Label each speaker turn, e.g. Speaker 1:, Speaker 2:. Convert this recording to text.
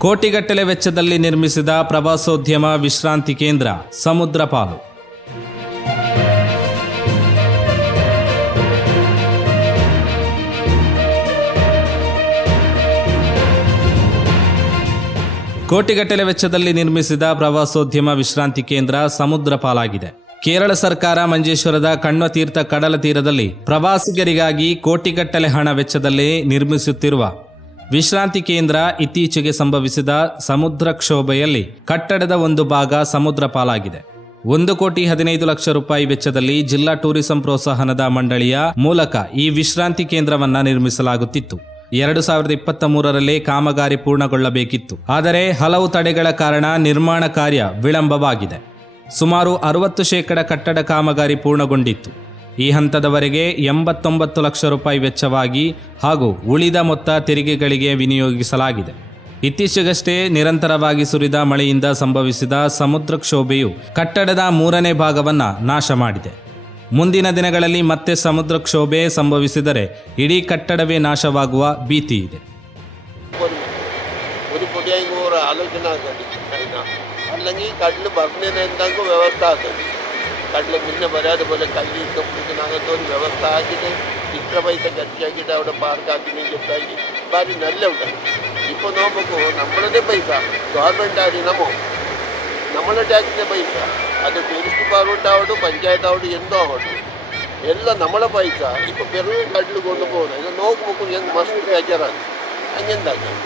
Speaker 1: ಕೋಟಿಗಟ್ಟಲೆ ವೆಚ್ಚದಲ್ಲಿ ನಿರ್ಮಿಸಿದ ಪ್ರವಾಸೋದ್ಯಮ ವಿಶ್ರಾಂತಿ ಕೇಂದ್ರ, ಸಮುದ್ರ ಪಾಲು. ಕೋಟಿಗಟ್ಟಲೆ ವೆಚ್ಚದಲ್ಲಿ ನಿರ್ಮಿಸಿದ ಪ್ರವಾಸೋದ್ಯಮ ವಿಶ್ರಾಂತಿ ಕೇಂದ್ರ, ಸಮುದ್ರ ಪಾಲಾಗಿದೆ. ಕೇರಳ ಸರ್ಕಾರ ಮಂಜೇಶ್ವರದ ಕಣ್ವತೀರ್ಥ ಕಡಲ ತೀರದಲ್ಲಿ ಪ್ರವಾಸಿಗರಿಗಾಗಿ ಕೋಟಿಗಟ್ಟಲೆ ಹಣ ವೆಚ್ಚದಲ್ಲಿ ನಿರ್ಮಿಸುತ್ತಿರುವ ವಿಶ್ರಾಂತಿ ಕೇಂದ್ರ ಇತ್ತೀಚೆಗೆ ಸಂಭವಿಸಿದ ಸಮುದ್ರ ಕ್ಷೋಭೆಯಲ್ಲಿ ಕಟ್ಟಡದ ಒಂದು ಭಾಗ ಸಮುದ್ರ ಪಾಲಾಗಿದೆ. ಒಂದು ಕೋಟಿ ಹದಿನೈದು ಲಕ್ಷ ರೂಪಾಯಿ ವೆಚ್ಚದಲ್ಲಿ ಜಿಲ್ಲಾ ಟೂರಿಸಂ ಪ್ರೋತ್ಸಾಹನದ ಮಂಡಳಿಯ ಮೂಲಕ ಈ ವಿಶ್ರಾಂತಿ ಕೇಂದ್ರವನ್ನ ನಿರ್ಮಿಸಲಾಗುತ್ತಿತ್ತು. ಎರಡು ಸಾವಿರದ ಇಪ್ಪತ್ತ ಮೂರರಲ್ಲಿ ಕಾಮಗಾರಿ ಪೂರ್ಣಗೊಳ್ಳಬೇಕಿತ್ತು. ಆದರೆ ಹಲವು ತಡೆಗಳ ಕಾರಣ ನಿರ್ಮಾಣ ಕಾರ್ಯ ವಿಳಂಬವಾಗಿದೆ. ಸುಮಾರು ಅರವತ್ತು ಶೇಕಡ ಕಟ್ಟಡ ಕಾಮಗಾರಿ ಪೂರ್ಣಗೊಂಡಿತ್ತು. ಈ ಹಂತದವರೆಗೆ ಎಂಬತ್ತೊಂಬತ್ತು ಲಕ್ಷ ರೂಪಾಯಿ ವೆಚ್ಚವಾಗಿ ಹಾಗೂ ಉಳಿದ ಮೊತ್ತ ತೆರಿಗೆಗಳಿಗೆ ವಿನಿಯೋಗಿಸಲಾಗಿದೆ. ಇತ್ತೀಚೆಗಷ್ಟೇ ನಿರಂತರವಾಗಿ ಸುರಿದ ಮಳೆಯಿಂದ ಸಂಭವಿಸಿದ ಸಮುದ್ರ ಕ್ಷೋಭೆಯು ಕಟ್ಟಡದ ಮೂರನೇ ಭಾಗವನ್ನು ನಾಶ ಮಾಡಿದೆ. ಮುಂದಿನ ದಿನಗಳಲ್ಲಿ ಮತ್ತೆ ಸಮುದ್ರ ಕ್ಷೋಭೆ ಸಂಭವಿಸಿದರೆ ಇಡೀ ಕಟ್ಟಡವೇ ನಾಶವಾಗುವ ಭೀತಿ ಇದೆ.
Speaker 2: ಆಲೋಚನೆ കടല ಇಲ್ಲೇ വരാതെ പോലെ ಕಲ್ಲಿ ಇಟ್ಟು ഒരു വ്യവസ്ഥ ആക്കിയിട്ട് ഇത്ര പൈസ കട്ടിയാക്കിയിട്ട് അവിടെ പാർക്കാക്കിനെയും ചെത്താക്കി ഭാര്യ നല്ല ഉണ്ട്. ഇപ്പോൾ നോക്കുമ്പോൾ നമ്മളുടെ പൈസ ഗവൺമെന്റ് അറിയണമോ നമ്മളെ ടാക്സിന്റെ പൈസ. അത് ടൂറിസ്റ്റ് പാർവട്ടാവട്ടെ പഞ്ചായത്താവട്ടെ എന്തോ ആവട്ടെ. എല്ലാം നമ്മളെ പൈസ. ഇപ്പോൾ കടലിൽ കൊണ്ടുപോകുന്നത് ഇത് നോക്കുമ്പോൾ ഞങ്ങൾ മസ്റ്റ് അങ്ങനെന്താ അങ്ങനെന്താക്കാം